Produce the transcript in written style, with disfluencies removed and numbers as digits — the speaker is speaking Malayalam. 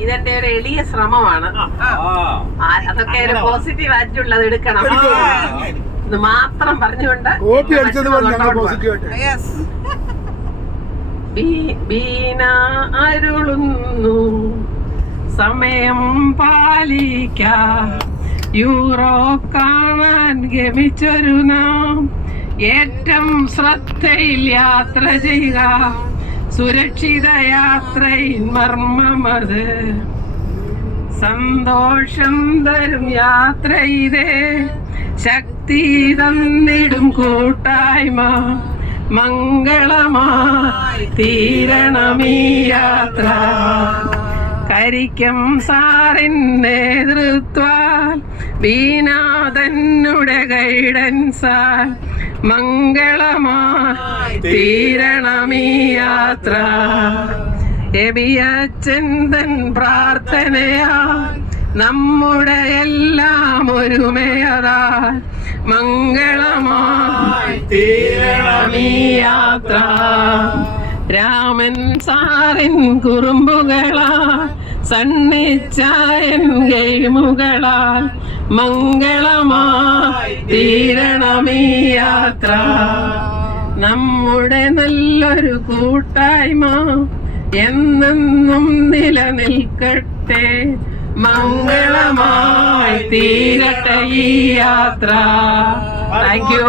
ഇതെന്റെ ഒരു എളിയ ശ്രമമാണ്. അതൊക്കെ ഒരു പോസിറ്റീവ് ആയിട്ടുള്ളത് എടുക്കണം എന്ന് മാത്രം പറഞ്ഞുകൊണ്ട് ബീന അരുളുന്നു സമയം പാലിക്കാൻ യൂറോപ്പ് കാണാൻ ഗമിച്ചൊരു നാം ഏറ്റവും ശ്രദ്ധയിൽ യാത്ര ചെയ്യുക സുരക്ഷിത യാത്രയിൽ മർമ്മമത് സന്തോഷം തരും യാത്ര ഇതേ ശക്തി തന്നിടും കൂട്ടായ്മ മംഗളമായി തീരണമീ യാത്ര കരിക്കം സാറിൻ നേതൃത്വാൽ വീനാഥനുടെ ഗൈഡൻസാൽ മംഗളമായി തീരണമീ യാത്ര എബിയച്ചന്തൻ പ്രാർത്ഥനയാ നമ്മുടെ എല്ലാം ഒരുമയതാൽ മംഗളമായി തീരണമീ യാത്ര രാമൻ സാറിൻ കുറുമ്പുകളാൽ സണ്ണിച്ചായൻ ഗെയിമുകളാൽ മംഗളമായി തീരണമീ യാത്ര നമ്മുടെ നല്ലൊരു കൂട്ടായ്മ എന്നെന്നും നിലനിൽക്കട്ടെ മംഗളമായി തീരട്ടെ ഈ യാത്ര. Thank you.